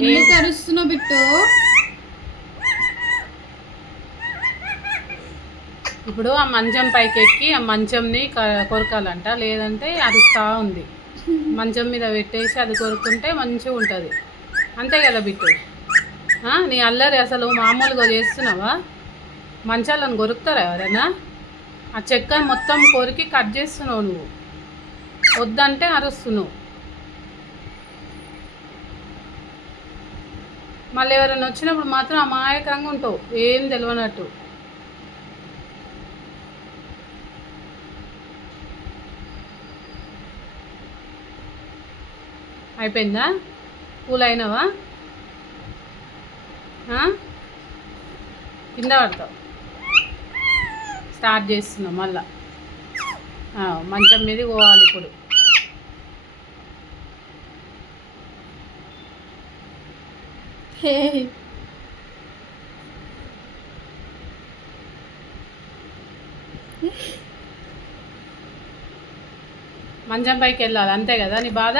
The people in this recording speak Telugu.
ఎందుకు అరుస్తున్నావు బిట్టు? ఇప్పుడు ఆ మంచం పైకి ఎక్కి ఆ మంచంని కొరకాలంట, లేదంటే అరుస్తూ ఉంది. మంచం మీద పెట్టేసి అది కొరుకుంటే మంచిగా ఉంటుంది. అంతే కదా బిట్టు? నీ అల్లరి అసలు మామూలుగా చేస్తున్నావా? మంచాలను కొరుకుతారా ఎవరైనా? ఆ చెక్క మొత్తం కొరికి కట్ చేస్తున్నావు నువ్వు. వద్దంటే అరుస్తున్నావు. మళ్ళీ ఎవరైనా వచ్చినప్పుడు మాత్రం అమాయకంగా ఉంటావు, ఏం తెలియనట్టు. అయిపోయిందా? కూల్ అయినావా? కింద పడతావు. స్టార్ట్ చేస్తున్నావు మళ్ళా. మంచం మీదకి పోవాలి ఇప్పుడు. మంచం పైకి వెళ్ళాలి, అంతే కదా నీ బాధ?